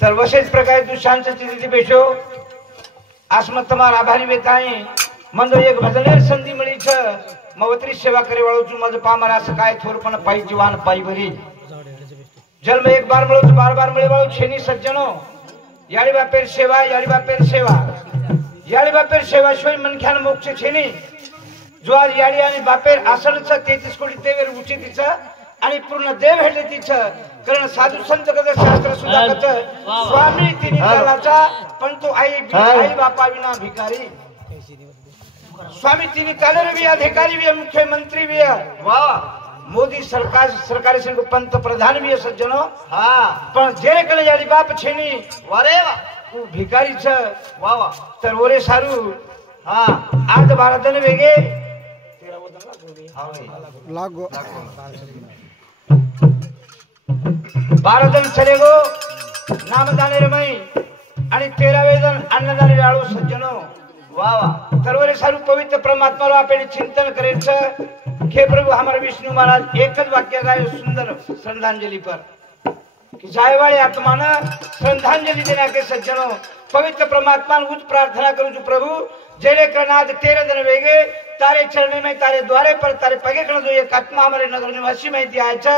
तर वशेष प्रकारे तू शांत स्थिती बेशो आसमत तुम्हारा आभारी बेताई मंदो एक भजनेर संधी मिली छ मवत्री सेवा करे वाळो छु मज पामरा सकाय थोरपण पाई जीवान पाई भरी जल में एक बार मिलो तो बार बार मिले वाळो छेनी सज्जनो याळी बापेर सेवा याळी बापेर सेवा शिवाय मनख्यान मोक्ष छेनी जो आज याळी आणि बापेर आसनच 33 कोटी तेवेर उचितीच आणि पूर्ण देव हेले तिच कारण साधू संत कद शास्त्र सुद्धा कच स्वामी तिनी चालाचा पण तो आई बापा विना भिकारी स्वामी तिनी चालर भी अधिकारी भी मुख्यमंत्री भी वाह मोदी सरकारी से पंतप्रधान भी सज्जनो हां पण जेरे कले याडी बाप छेनी वारे वा तू भिकारी छ वाह वाह तर ओरे सारू हां आज भारतने वेगे तेरा वदन लागो बारदन चलेगो नाम जाणे रे मई आणि 13वे जण अन्नदान वाळो सज्जनो वा वा तरवरे सारू पवित्र परमात्मा रो आपण चिंतन करेच हे प्रभु हमारे विष्णु महाराज एकच वाक्य गाय सुंदर श्रद्धांजलि पर कि जाय वाले आत्मा ने श्रद्धांजलि देना के सज्जनो पवित्र परमात्मा उच्च प्रार्थना करू जो प्रभु जेरे करनाद 13 दिन वेगे तारे चरण में तारे द्वारे पर तारे पगे कण जो एक आत्मा हमारे नगर निवासी में दियाचा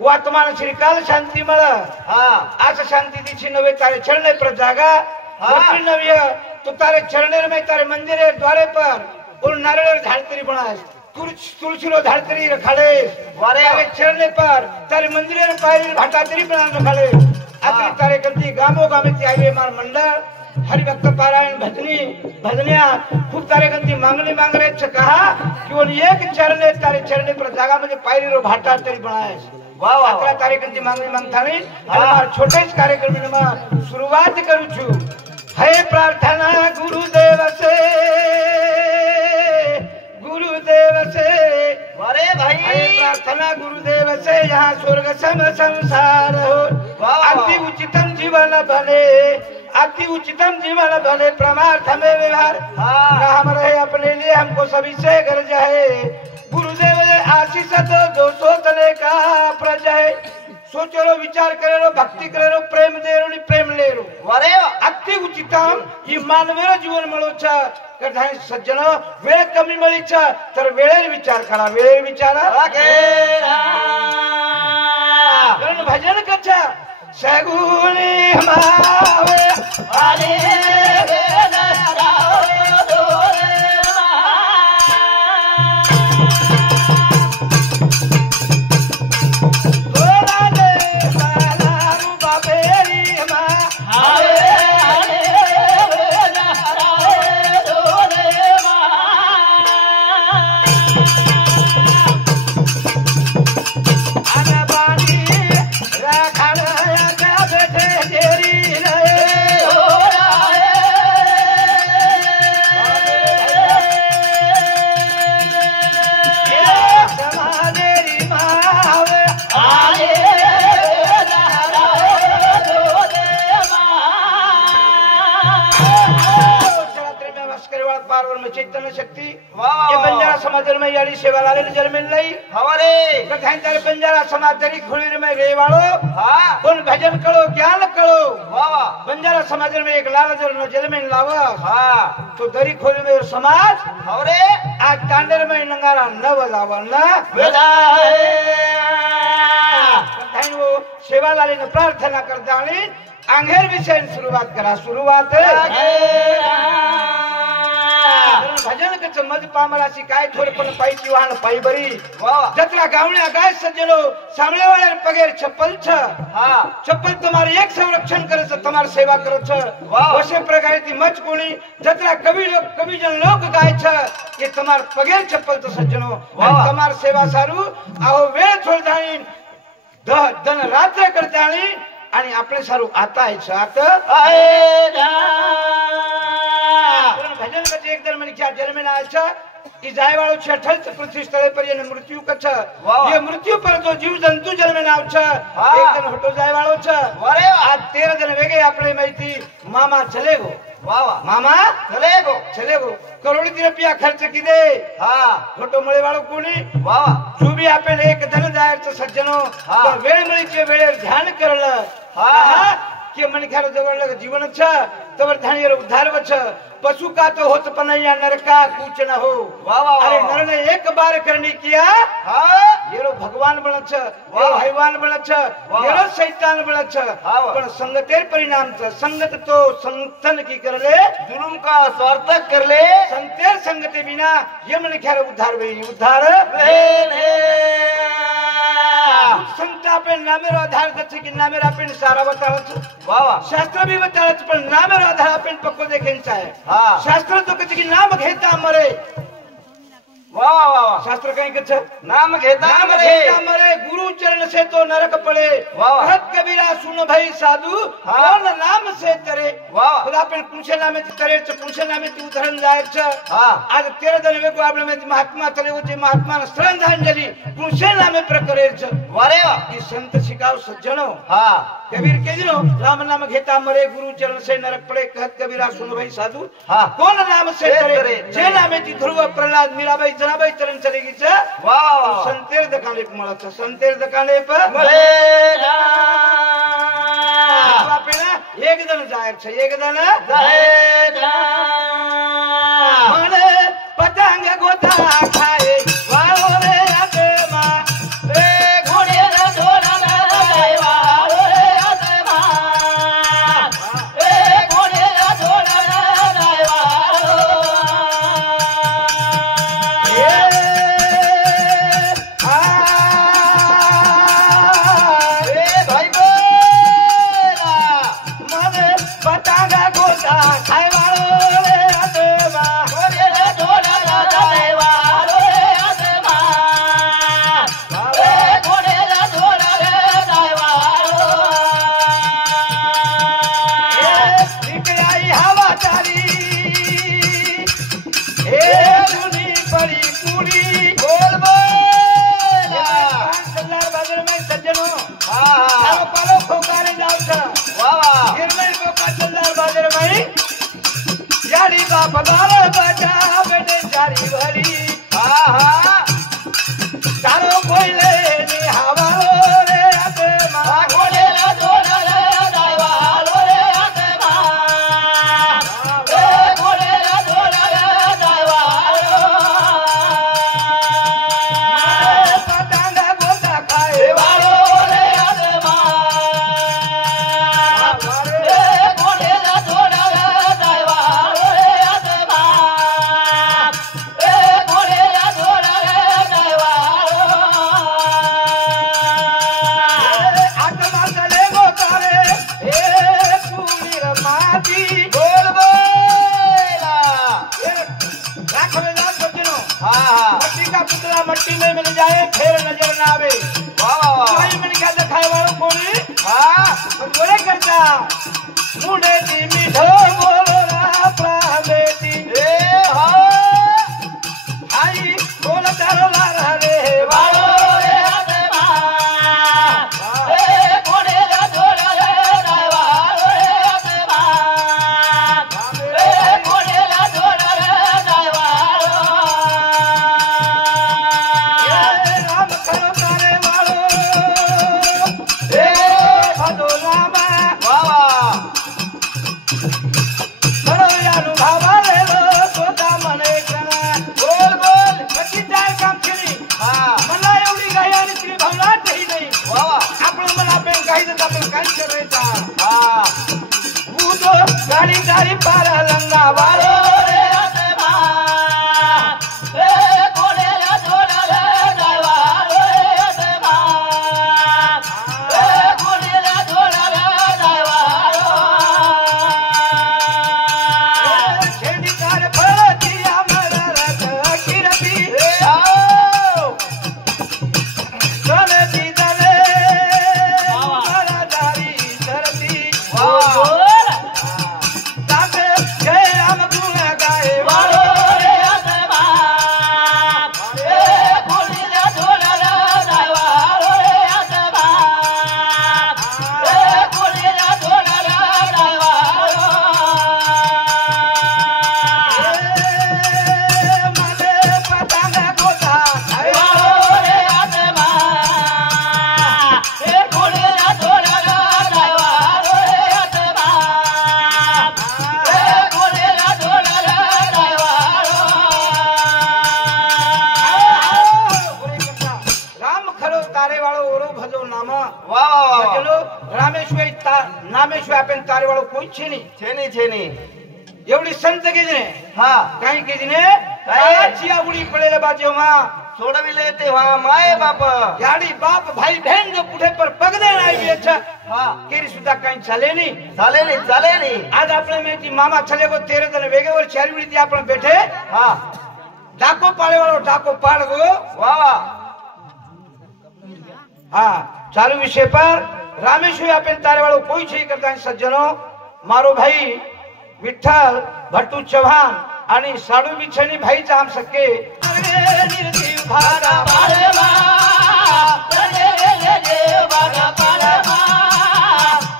वात्मान श्रीकाल शांती मळ हां आज शांती दिची नवे तारे चरणे पर जागा हां नव्य तो तारे चरणे में तारे मंदिर द्वारे पर और नारियल झाड़तरी बनास तुलसी रो झाड़तरी रखाड़े वारे तारे चरणे पर तारे मंदिर पायरी भाटातरी बना रखाड़े आतरी तारे कंती गामो गामे ती आवे मार मंडल हरि भक्त पारायण भजनिया खूब तारे कंती मांगणी मांग रहे छ कहा कि वो एक चरणे तारे चरणे पर जागा म्हणजे पायरी रो भाटातरी बनास वाह वाह 11 तारीखची मागणी मागतानी हमार छोटेच कार्यक्रम में शुरुआत करू छु हे प्रार्थना गुरुदेव से अरे भाई हे प्रार्थना गुरुदेव से यहाँ स्वर्ग सम संसार हो अति उचितम जीवन भले परमार्थ में व्यवहार राम रहे अपने लिए हमको सभी से गर्ज है गुरुदेव आशीष तो 200 तले का प्रजा है सोचो रो विचार करे रो भक्ति करे रो प्रेम दे रो नि प्रेम ले रो अरे अति उचितम ही मानवेरो जीवन मळो छ कधाय सज्जनो वेळ कमी मळी छ तर वेळेर विचार करा वेळेर विचार कारण भजन कच्छ सगुणी हमावे आले चैतन्य शक्ति ये बंजारा समाज में यारी सेवा लाले जन्म लई हमारे कथान तारे बंजारा समाज दरी खुलीर में रे वालो हां कोन भजन करो ज्ञान करो वाह वाह बंजारा समाज में एक लाल जन्म लाव हां तो दरी खोली में समाज हमारे आज तांडेर में नंगारा नव लावन ना वेदाए कथान वो सेवा लाले ने प्रार्थना करता नी आंगेर विषय शुरुआत करा शुरुआत भजन कच मज पामरासी काय थोरपण पाईची वाहन पाई बरी जत्रा गावण्या गाय सज्जनो सामने वाले पगेर चप्पल छ हां चप्पल तुम्हारे एक संरक्षण करे छ तुम्हारी सेवा करे छ वशे प्रकारे ती मच कोणी जत्रा कवि जन लोक गाय छ ये तुम्हार पगेर चप्पल तो सज्जनो तुम्हार सेवा सारू आओ वेळ छोड़ जाणी दन रात्र करताणी आणि आपले सारू आता आहे छ आता भजन कच एक दर मन क्या जन्म ना अच्छा ई जाय वाळो छ अठल पृथ्वी स्थळे पर ये मृत्यु कच ये मृत्यु पर जो जीव जंतु जन्म ना छ एक दिन हटो जाय वाळो छ अरे आज 13 दिन वेगे आपले माहिती मामा चले गो वाह वाह मामा चले गो करोड़ी रुपया खर्च की दे खोटो मळे वाळो कोणी वाह तू भी आपण एक धन जायचं सज्जनो वेळ मळीचे वेळेवर ध्यान करलं के मनख्याला जवळ जीवन छ तवर ध्यान उद्धार वछ पशु का तो होत पनैया नर का कुछ न हो अरे नर ने एक बार करने किया येरो भगवान बनछ येरो हैवान बनछ येरो शैतान बनछ पण संगतेर परिणाम छ संगत तो संतन की करले जुलुम का स्वार्थ करले संतेर संगते बिना ये मनख्याला उद्धार वेई उद्धार संतापे नामेर आधार दछ की नामेर आपण सारा बतावच वाह शास्त्र भी बतावच पण नामेर आधार आपण पक्को देखेंचा आहे शास्त्र तो कधी की नाम घेता मरे वाह वाह शास्त्र कहीं कछ नाम घेता मरे गुरु चरण से तो नरक पड़े भरत कबीरा सुन भाई साधु कौन नाम से तरे खुदा पे पूछे नामे तरे पूछे नामे तू उदाहरण जाय छ आज 13 दिन में को आपने में महात्मा चले वो जे महात्मा श्रद्धांजलि पूछे नामे प्रकरे छ वारे ई संत शिकाव सज्जनो कबीर के दिनो राम नाम घेता मरे गुरु चरण से नरक पड़े कहत कबीरा सुन भाई साधु कौन नाम से तरे जे नामे ती ध्रुव प्रहलाद मीराबाई जनाबाई चरण चलेगी छ वाह संतेर दकाने पे मला छ संतेर दकाने पे मरे जा आपेला एक दिन जाय छ एक दिन जाय जा मने पतंग गोता खाए वालो रे आत्मा रे घोड़े रे ढोला रे वालो रे आत्मा रे घोड़े रे ढोला रे वालो पगार बजा बने जारी भरी तारो कोई ले नी हवालो रे आत्मा घोड़े रे ढोला रे वालो रे आत्मा रे घोड़े रे ढोला रे वालो पतंग गोता खाए वालो रे आत्मा रे घोड़े रे ढोला रे वालो रे आत्मा रे घोड़े रे ढोला रे वालो आत्मा चले गो तारे ए पूरी रमाती बोल बोला राख में जान सज्जनो हाँ मट्टी का पुतला मट्टी में मिल जाए फिर नजर ना आवे वाह भाई मैंने क्या दिखाए वालों कोनी हाँ बोले करता मुंडे दी मीठो बोलो रा प्रामेती ए हो आई बोला तारो ला रे वालो रे आत्मा ए घोड़े रे ढोला रे वालो रे आत्मा ए घोड़े रे ढोला रे वालो राम करो तारे वालो ए भदो रामा वाह करो यानु भावा रे लो सोता मने करा बोल बोल कशी जाय काम केली हाँ मला एवढी गाय आणि ती भावना नाही नाही वाह आपण मला आपण गाय देत आपण काय करायचा हाँ भूतो गाडी गाडी पारा लंगा वालो रे आत्मा ए घोड़े रे ढोला रे वालो रे आत्मा ए घोड़े रे ढोला रे वालो छेडी कार फळती आमरा रथ किरती ए आओ चलती दले मारा दारी करती वाह ताके जय राम गुण વાહ વાહ વાહ સજ્જનો નામેશ્વર આપેન તારે વાળો કોઈ છે નહીં. છે ની એવડી સંત કીધીને હા કઈ કીધીને કાચિયા ઉડી પડેલા બાજુમાં છોડવી લેતે વા માય બાપ याडी बाप भाई बहन जो पुढे पर पग देण આવી છે હા केरी सुद्धा काही चाले नहीं. ચાલે ની आज आपले मेची मामा चले गो तेरे तने वेगे वर चारवी ती आपण बैठे હા डाको पाळे वाळो डाको पाड़ गो. વાહ વાહ हाँ चालू विषय पर रामेश्वर आपन तारे वाळो कोई छे करता सज्जनो मारो भाई विठ्ठल भट्टू चव्हाण आणि साडू बिछणी भाई जाम सके निर्जीव भागा પારે માં રે વાગા પારે માં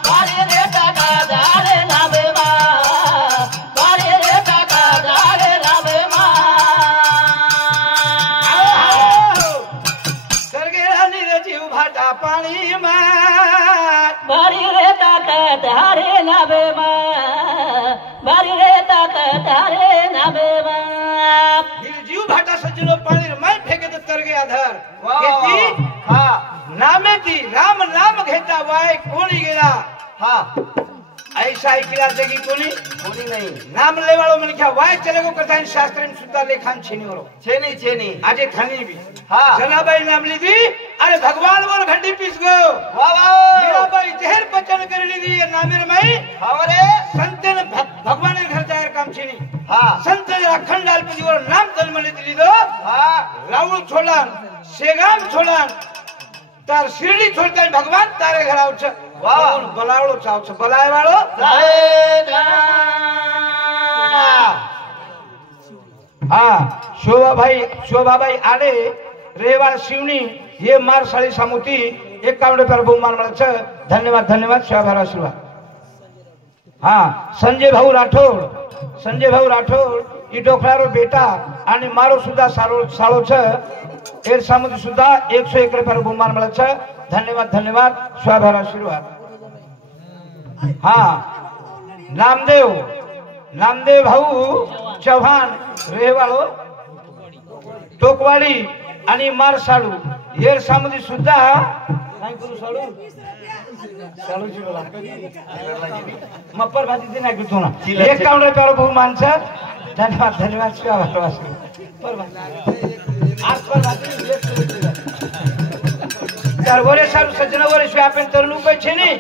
પારે રે કાકા દારે લાવે માં પારે રે કાકા દારે લાવે માં करगेला निर्जीव भाटा पाणी मा મારી રે તાકાત હારે લાવે માં મારી રે તાકાત હારે લાવે માં निर्जीव भाटा सज्जनो पाणी मै फेके तर करगे आधार वाह घेती हा नामे ती राम नाम घेता वाय कोणी गेला हा ऐसा ऐकला जगी कोणी कोणी नाही नाम लेवाळो म्हणे क्या वाय चले गो करता शास्त्र में सुद्धा लेखान छेनी वालो છે ની आजे खानी भी हा जनाबाई नाम लीधी अरे भगवान बोल घंटी पीस गो વાહ વાહ मीराबाई जहर बचन कर लीधी ये नामेर मई આવરે संतन भगवान घर जायर काम छेनी हा संत अखंड अल्पजी वर नाम जन्म लीधी दो हा रावळ छोडान शेगाम छोडान तार शिर्डी छोडता भगवान तारे घर आवछ वाह. बलावळो चावछ बलाय वाळो हाँ शोभाबाई आडे रेवाळ शिवणी हे मार साळी सामुती 51 रुपया बहुमान મળે છે. धन्यवाद शोभार आशीर्वाद. हाँ संजय भाऊ राठोड ई डोकळारो बेटा आणि मारो सुद्धा साळो છે एर सामुती सुद्धा 101 रुपया बहुमान મળે છે. धन्यवाद शोभार आशीर्वाद. हाँ नामदेव भाऊ चव्हाण रेवाळो टोकवाडी आणि मार साळू हेर सामुदी सुद्धा काय करू साळूची बोला मप्पर भाजी दे ना घेतो ना 51 रुपया बहुमान છે. धन्यवाद शोभार आशीर्वाद. आज पर भाजी चार वरे सारू सज्जन वरे शिवाय आपण तरुण उपाय छे नहीं.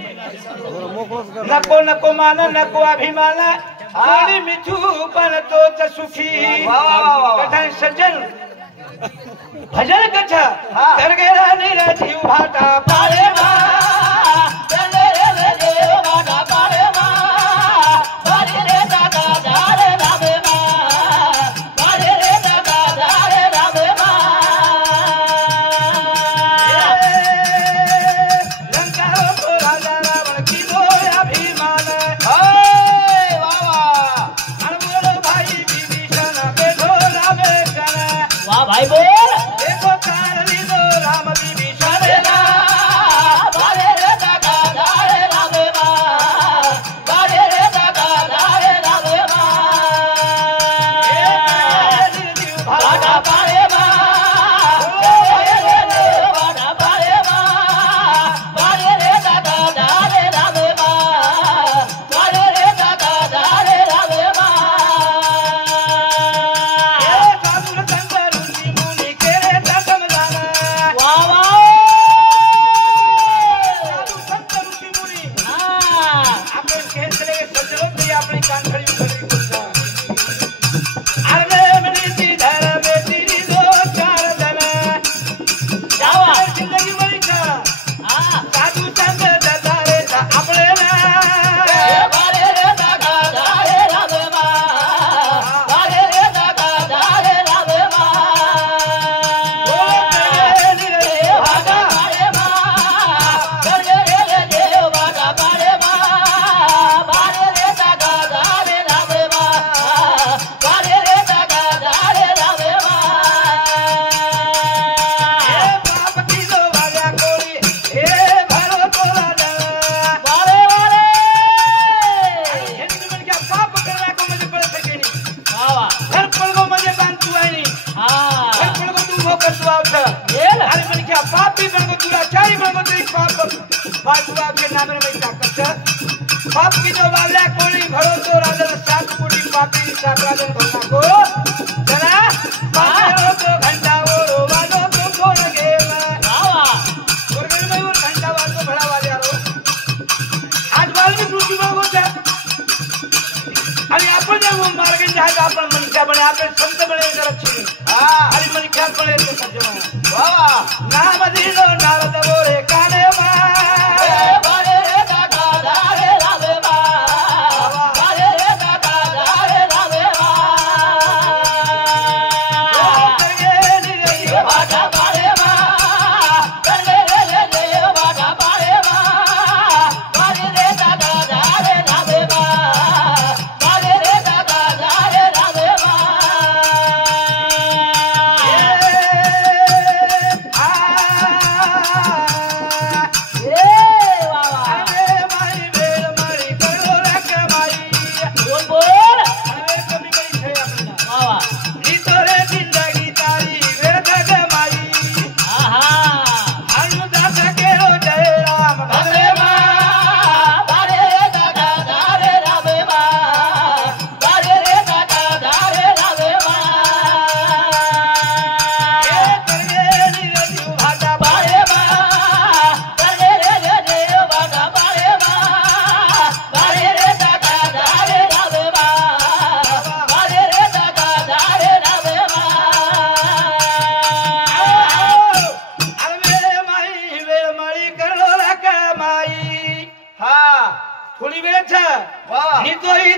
नको मान नको अभिमान कोणी मिठू पण तोच सुखी. कथा सज्जन भजन कथा करगेला निर्जीव भाटा पाळे मा चले रे देव बागा पारे मा पारे रे दादा दारे लावे मा पारे रे दादा दारे लावे मा लंकारो राजा रावण की दो अभिमान ओय वाह अनमोल भाई विभीषण बेठो रावे कण वाह भाई बोल देखो काल लीधो राम विभीषण पारे फालतू आपके नाम में ताकत बाप की जो बावला कोणी भरो तो राजन 7 कोटी पापी सातराजन भरना को चला बाबा तो घंटा वो वालो तो कोण गे वावा कोरगल में वो घंटा वालो भड़ा वाले यारो आज वाल में दूसरी बाबू था आणि आपण जे मार्ग जहाज आपण मनुष्य बने आपण संत बने रक्षी आणि मनुष्य बने तो सज्जन वावा नाम दिलो नारद बोरे काने मा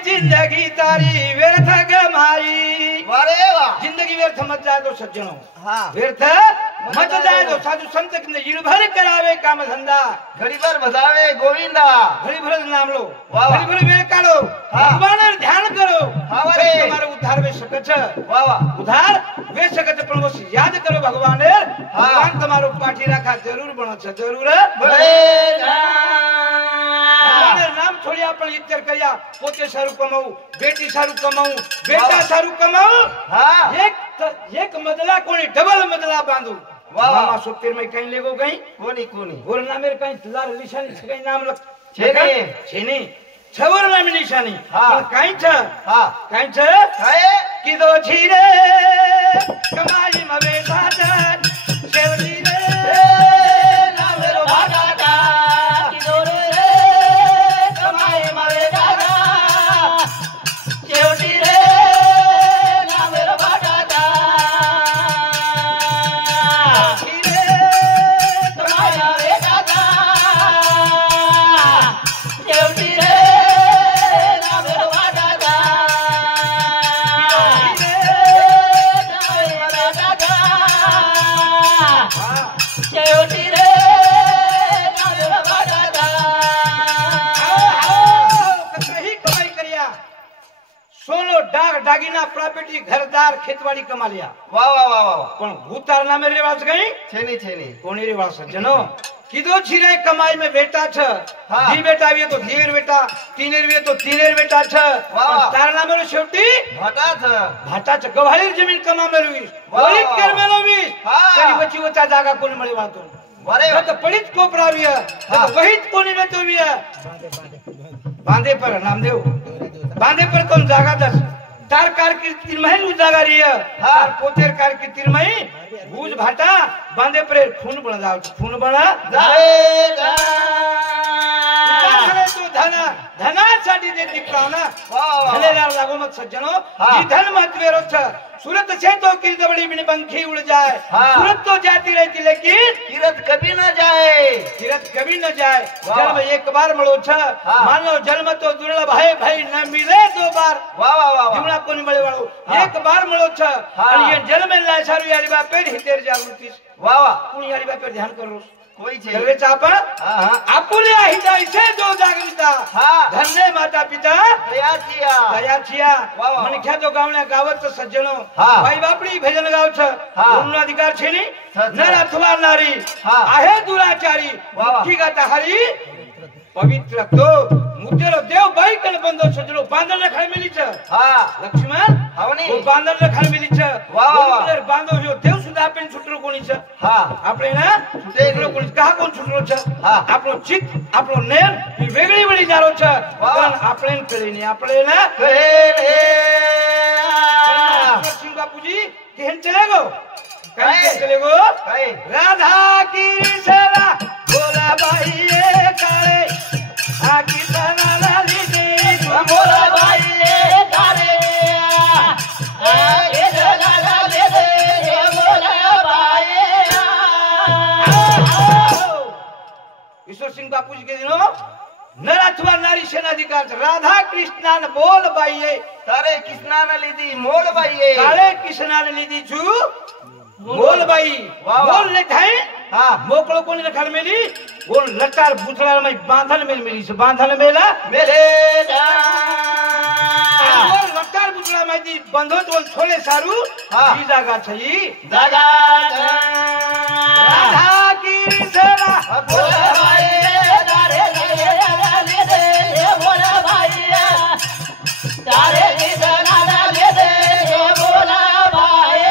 जिंदगी तारी व्यर्थ गमाई वारे वाह जिंदगी व्यर्थ मत जाए तो सज्जनों हाँ व्यर्थ मत जाए तो साधु संत ने जीण भर करावे काम धंधा घड़ी भर बजावे गोविंदा घड़ी भर नाम लो वाह घड़ी भर वेळ काढो हाँ। भगवान ध्यान करो हाँ वारे तुम्हारे उद्धार वे सकत वाह वाह उद्धार वे सकत पण वो याद करो भगवान भगवान तुम्हारो पाठी राखा जरूर बनो छ जरूर नाम छोड़ी आपण इत्तर करिया पोते सारू कमाऊ बेटी सारू कमाऊ बेटा सारू कमाऊ हाँ एक मजला कोणी डबल मजला बांधू वाह मामा सुप्तीर में कहीं लेगो गई कोनी कोनी गोर नाम मेरे कहीं लाल निशानी से कहीं नाम लग छेनी छवर नाम निशानी हाँ कहीं छ हाँ कहीं छ है कि दो छीरे कमाई मवे साजा शेवली रे नाम रो भागा कि दो रे कमाई मवे दादा शेवटी रे नाम रो भागा दागिना प्रॉपर्टी घरदार खेतवाड़ी कमा लिया वाह वाह वाह वाह पण भूतार नामे रिवाज गई छेनी कोणी रिवाज सज्जनो किदो छिरे कमाई में बेटा छ हाँ। दी बेटा भी तो धीर बेटा तीनेर भी तो तीनेर बेटा छ वाह। तार नामे रो शेवटी भाटा छ गवाळीर जमीन कमा मेलवी वाह, वळीत वाह। कर मेलवी हाँ। तरी बची होता जागा कोणी मळे वातो वारे तो पडित कोपरावी हाँ। तो वहीत कोणी वेतोवी बांधे पर नामदेव बांधे पर कोण जागा दस तार कारकिर्दी महल जागा रही है तार पोतेर कारकिर्दी में भूज भाटा बांधे पर खून बन जाओ खून बना तो धनासाठी जे टिकवना धनेला लागो मत सज्जनो जी धन महत्वेरो छ सूरत से तो की दबड़ी बिन पंखी उड़ जाए सूरत तो जाती रहती लेकिन किरत कभी न जाए जन्म एक बार मळो छ मान लो जन्म तो दुर्लभ है भाई न मिले दो बार वाह वाह वाह जीवना कोणी मळे वाळो एक बार मळो छ आणि ये जन्म लाय सारू यारी बापेर हितेर जागृती वाह वाह कोणी यारी बापेर ध्यान करो कोई छे सर्वे चापा आपुले हिताय से जो जागृता धन्य माता पिता तयार छिया मन ख्या तो गावण्या गावत सज्जनो भाई बापडी भजन गाव छ पूर्ण अधिकार छे नी नर अथवा नारी आहे दुराचारी की गाता हरी पवित्र तो मुद्देरो देव बाई कण बंदो सज्जनो बांधल खाय मिली छ लक्ष्मण हावनी वो बांधल खाय मिली छ बांधो ह्यो देव तो आपण छुटलो कोणीच हा આપણે ना छुटेलो कोणी का कोण छुटलो छ આપણો ચિત્ત આપણો નેમ એ વેગળી વળી જારો છે પણ આપણે કરીને આપણે ના કહે રે सिंह बापूजी कहन चलेगो कहीं चलेगो कहीं राधा की सरा बोला भाई ये काले आकी तना लाली दे बोला भाई ये काले आकी तना लाली दे बोला भाई ईश्वर सिंह बापूजी के दिनों नर अथवा नारी सेनाधिकार राधा कृष्णा ने बोल बाईए तारे कृष्णा ने लीधी मोल बाईए काले कृष्णा ने लीधी छू मोल बाई मोल ले थाए हां मोकलो कोनी रखल मेली वो लटार बुतला में बांधल में मिली से बांधल मेला मेरे जा वो लटार बुतला में दी बंधो तो छोले सारू जी जागा छई जागा राधा की सरा बोला भाई तारे ले दे बोला भाई तारे कृष्णा ले दे बोला भाई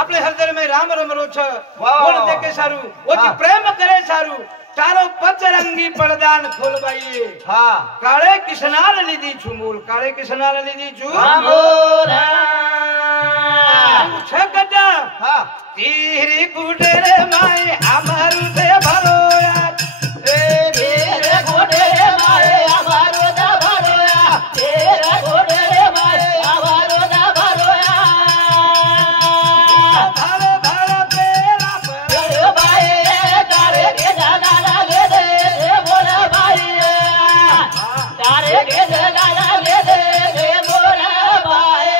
આપણે હૃદય में राम रमरो छ वाह बोल देखे सारू ओची प्रेम करे सारू तारो पचरंगी परदान खोलबाई हां काळे किशनाल लीधी छुमूल काळे किशनाल लीधी छु मोरा छकटा हां तीरी कुटे रे माई अमरु से भरोया तेरे गोडे माए अमरु दा भरोया तेरे गोडे माए अमरु दा भरोया भर भर पेला पर भाई तारे के जाना ले दे बोला भाई तारे के जाना ले दे बोला भाई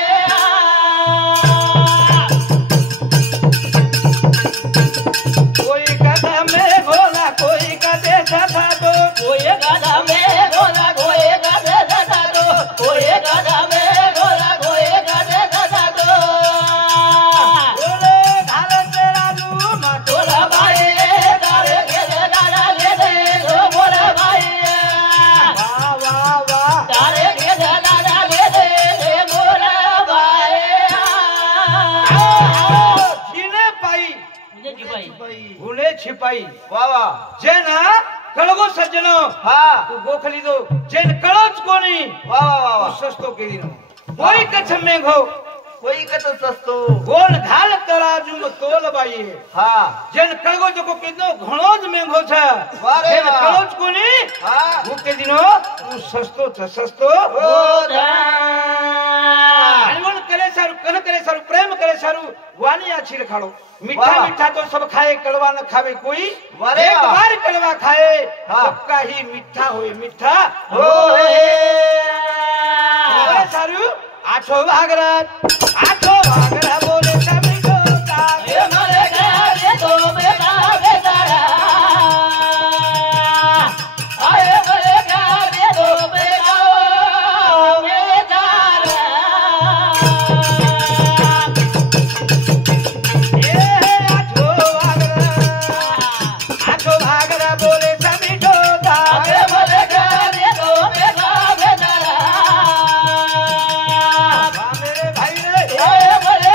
कोई कदम में गोला कोई कदे सदा दो कोई गदा में गोला कोई गदे सदा दो कोई गदा में गोला कोई गदे सदा दो बोले घर तेरा रूमा बोला भाई तारे के जाना ले दे बोला भाई वाह वाह वाह तारे के जाना ले दे बोला भाई जीने पाई उन्हें छिपाई वाह वाह जेना कळगो सज्जनो हाँ तू गोखली दो जेन कळोच कोणी वाह वाह वाह सस्तो के दिन कोई कछ में घो कोई कत सस्तो गोल घाल तराजू में तोल बाई हाँ जेन कळगो जको कितो घणोज मेंघो छ वाह रे जेन वाह। कळोच कोणी हाँ वो के दिनो तू सस्तो छ सस्तो अनमोल करे सारू कन करे सारू प्रेम करे सारू वानी आछी रखाड़ो मीठा वाह। मीठा तो सब खाए कड़वा न खावे कोई वाह रे एक वाह। बार कड़वा खाए हाँ। सबका ही मीठा होए मीठा होए बोले सारू आठो भागरत बोले सभी होता ये मरे गए तो बेटा बेचारा आए मरे गए तो बेटा बेचारा ये आठो भागरत बोले सभी होता आए मरे गए तो बेटा बेचारा मेरे भाई रे आए मरे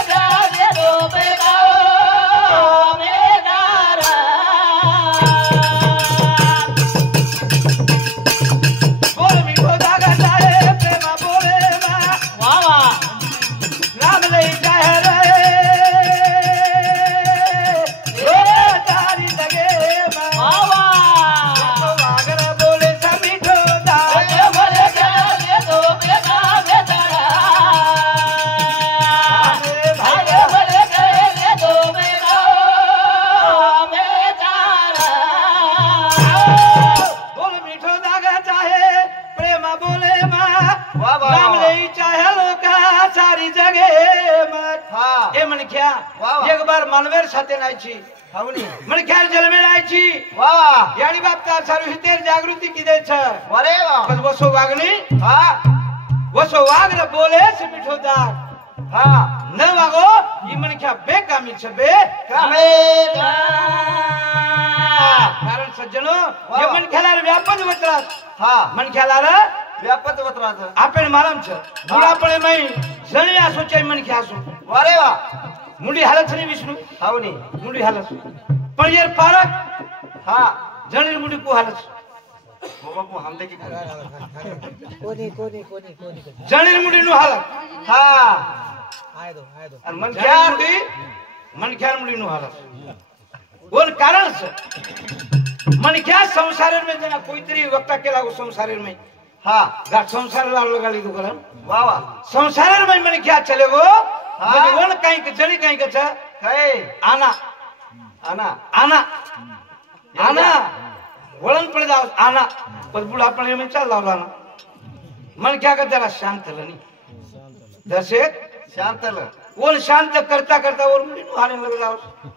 वाह, वाह, नाम वाह. ले चाहे लोका सारी जगे मत हा ए मनख्या वाह, वाह. एक बार मानवेर साथे नायची हावनी मनख्या जलमे नायची वाह याडी बाप तार सारू हितेर जागृती किदे छ अरे वाह बस वसो वागणी हा वसो वागरे बोले से मिठो दाग हा न वागो ई मनख्या बेकामी छ बे कामेता कारण सज्जनो वाह. ये मनख्याला व्यापज वत्रास हा मनख्याला व्यापत वत्राचं आपण मालम छ बुढापणे मै जणी आसो चाय मनख्या आसो अरे वा मुंडी हालत छनी विष्णु हावनी मुंडी हालत पण यार पारक हा जणी मुंडी को हालत बापू हम देखी कोणी कोणी कोणी कोणी जणी मुंडी नु हालत हा आय दो आणि मन जणी क्या मुंडी मनख्या मुंडी नु हालत बोल कारण छ मनख्या संसार में जना कोई तरी वक्ता केला को संसार में हा गा संसार लाल गाली दो गलन वा वा संसार में मनख्या चले गो म्हणजे बोल काही के जणी काही के छ काय आना आना आना आना वळण पड़ जाओ आना पर बुढ़ापणे में चल लावला ना मन क्या कर जरा शांत रहनी जैसे शांतल वो शांत करता करता और मुली हाने लग जाओ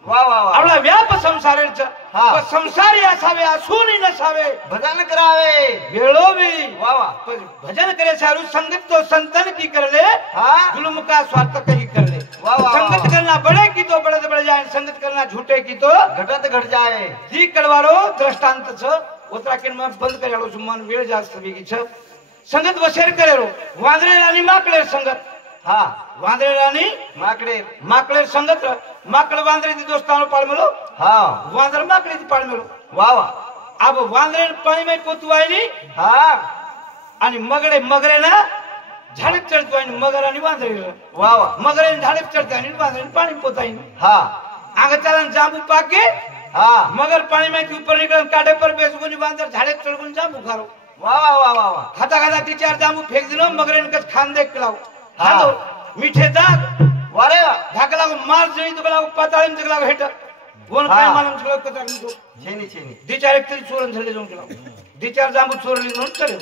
वा वा वा आपला व्याप संसारेच हा. पण संसारी असावे असूनी नसावे भजन करावे वेळो वेळी वा वा पण भजन करे सारू संगत तो संतन की कर ले हा जुल्म का स्वार्थ कहीं कर ले वाह, वाह, संगत वाह. करना बड़े की तो बड़े से बड़े जाए संगत करना झूठे की तो घटत घट जाए जी कड़वारो दृष्टांत छ उत्तराखंड में बंद करालो सुमन वेळ जास्त वेगी छ संगत वसेर करेरो वांद्रे रानी माकळे संगत हा वांद्रे रानी माकडे माकळे संगत माकळ वांद्रे दी दोस्तानो पाळमेलो हा वांद्र माकळे दी पाळमेलो वा वा अब वांद्रे पाणी में पोतू आईनी हा आणि मगरे ना झाडे चढतो आणि मगर आणि वांद्रे वा वा मगरे झाडे चढतो आणि वांद्रे पाणी पोताई हा आगे चलन जांबू पाके हा मगर पानी में ऊपर निकल काटे पर बेसगुनी बांधर झाड़े चढ़गुन जांबू खारो वा वा वा वा वा खाता खाता 3-4 जांबू फेंक दिनो मगर इनका खान देख खिलाओ हाँ. खादो मीठे दाग वारे वा ढाकला को मार जई तो गला पताळीम जगला हेट बोल हाँ. काय मालूम चलो कतरा मिठो छेनी छेनी 2-4 एक तरी चोरन झले जाऊन खिलाओ 2-4 जांबू चोरली म्हणून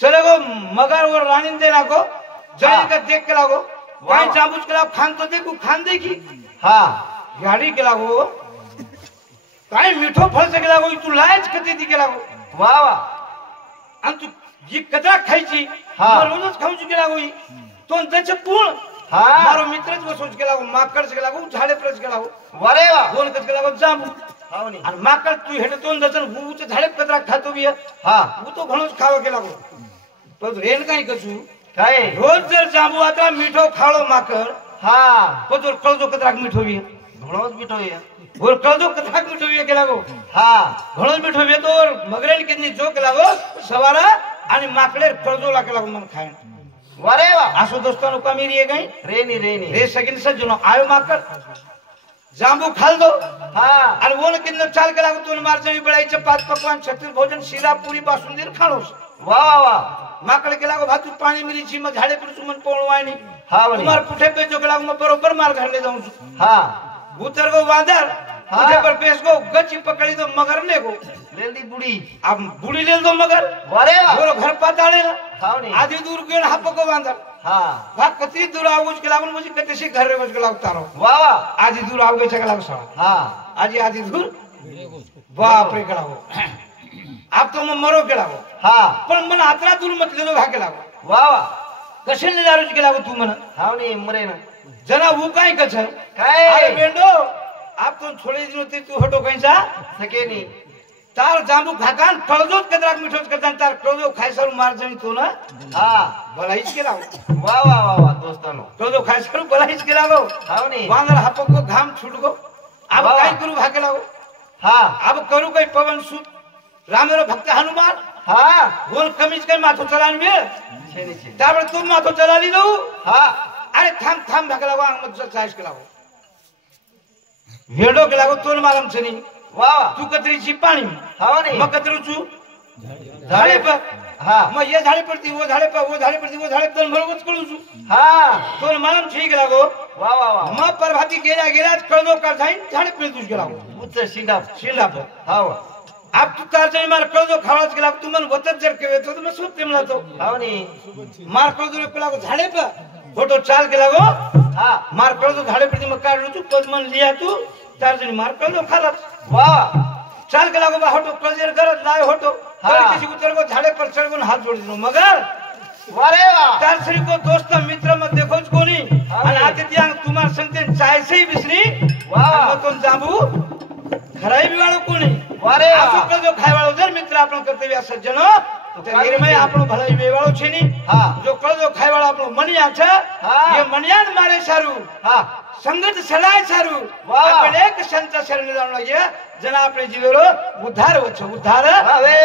चले गो मगर और रानी देना को जई हाँ. का देख के लागो वाह. काय जांबू खिलाओ खान तो देखो खान देखी हा गाड़ी के लागो काय मिठो फळ से लागो तू लायच कती दी के लागो वा वा आणि तू जी कचरा खायची हा. रोजच खाऊची गेला गोई तो त्याचे पूळ हा मारो मित्रच बसोच गेला गो माकडच गेला गो झाडे प्रच गेला गो वारे वा दोन कच गेला गो जांबू हावनी आणि माकड तू हेड तोन दचन हुच झाडे कचरा खातो बी हा हु तो घणोच खावा गेला गो पण रेन काय कचू काय रोज जर जांबू आता मिठो खाळो माकड हा पण कळजो कचरा मिठो बी घणोच बिठो ये बोल कळजो कचरा मिठो बी गेला गो हा घणोच मिठो बी तो मगरेन कितनी जो केला गो सवारा आणि माकडेर कळजो ला केला गो मन खाय वारे वा आसो दोस्तानो कमी रे गई रेनी रेनी रे सगिन सज्जनो आयो माकड जांबू खाल दो हा आणि वोन किन्न चाल केला गो तोन मारजणी बळायचे 5 पकवान 36 भोजन शिरा पुरी बासुंदीर खाणोस वा वा वा माकड केला गो भातू पाणी मिरीची मग झाडे पर सुमन पोळवाणी हा वनी तुम्हार पुठे पे जो केला मग बरोबर मार घालले जाऊन हा उतर गो वादर हाँ. पुठे पर पेस गो गच्ची पकड़ी दो मगर ले गो लेंदी बुड़ी अब बुढ़ी ले दो मगर वारे वा बोलो घर पाताळे ना हावनी आधी दूर गेल हापको वांदर हा भाग कती दूर आवज केला पण म्हणजे कतीशी घर रे बस गेला उतारो वा वा आधी दूर आवगे चकला सळा हा आजी आधी दूर बाप रे केला हो आप तो मरो केला हो हा पण मन आत्रा दूर मतलेलो भा केला हो वा वा कशेने दारूच केला हो तू मन हावनी मरे ना जना वो काय कछ काय अरे बेंडो आप तो थोड़ी दिन होती तू हटो कैसा सकेनी तार जांबू खाकान फळजोत कदराक मिठोच करतान तार कळजो खायसारू मार जणी तो ना हा भलाईच केला हो वा वा वा वा दोस्तानो कळजो खायसारू भलाईच केला हो हावनी वांदर हापको घाम छूट गो अब वाह. काय करू भाकेला हो हा अब करू काही पवन सुत रामेरो भक्त हनुमान हा बोल कमीच काही माथो चलान वेळ छेनी छेनी त्यावेळेस तू माथो चलाली जाऊ हा अरे थांब थांब भाकला गो अंग चाळीस केला हो वेडो केला गो तोल मालम छनी वा वा तू कतरीची पाणी हावनी मग कतरूचू झाडे पर हा मग ये झाडे पडती वो झाडे पर वो झाडे पडती वो झाडे पर मरगोच कळूचू हा तोल मालम ठीक लागो वा वा वा मग परभाती गेल्या गेल्याच कळदो करताई झाडे पिळतूच गेला गो उच्च शिंडा शिला पर हाव आप तू तार जणी मार कळजो खावाच गेला तू मन वतच जर केवे तो मग सोप तेमला तो आवनी मार कळजो पेला को झाडे पर फोटो चाल गेला गो हा मार कळजो झाडे पर मग काढलो तू पद मन लिया तू तार जणी मार कळजो खाला वाह चाल गेला गो बा होटो कळजेर करत लाय होटो हाँ। कल किसी उतर को झाड़े पर चढ़ को हाथ जोड़ दिनो मगर वारे वाह तार श्री को दोस्त मित्र मत देखो कोनी हाँ। आणि आते त्यांग तुम्हार संगते चाय से बिसरी वाह। मग तो जांबू खराई बिवाळो कोनी वारे वाह। आसो जो खायवाळो जर मित्र आपण कर्तव्य सज्जनो तो निर्मय આપણો ભલાઈ વેવાળો છે ની હા જો કળજો ખાયવાળો આપણો મણિયા છે હા। એ મણિયાન મારે સારું હા સંગત સલાય સારું વાહ। આપણે એક સંત શરણ જાણ લાગે જેના આપણે જીવેલો ઉદ્ધાર વચ્ચે ઉદ્ધાર હવે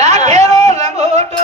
રાખેલો લંગોટો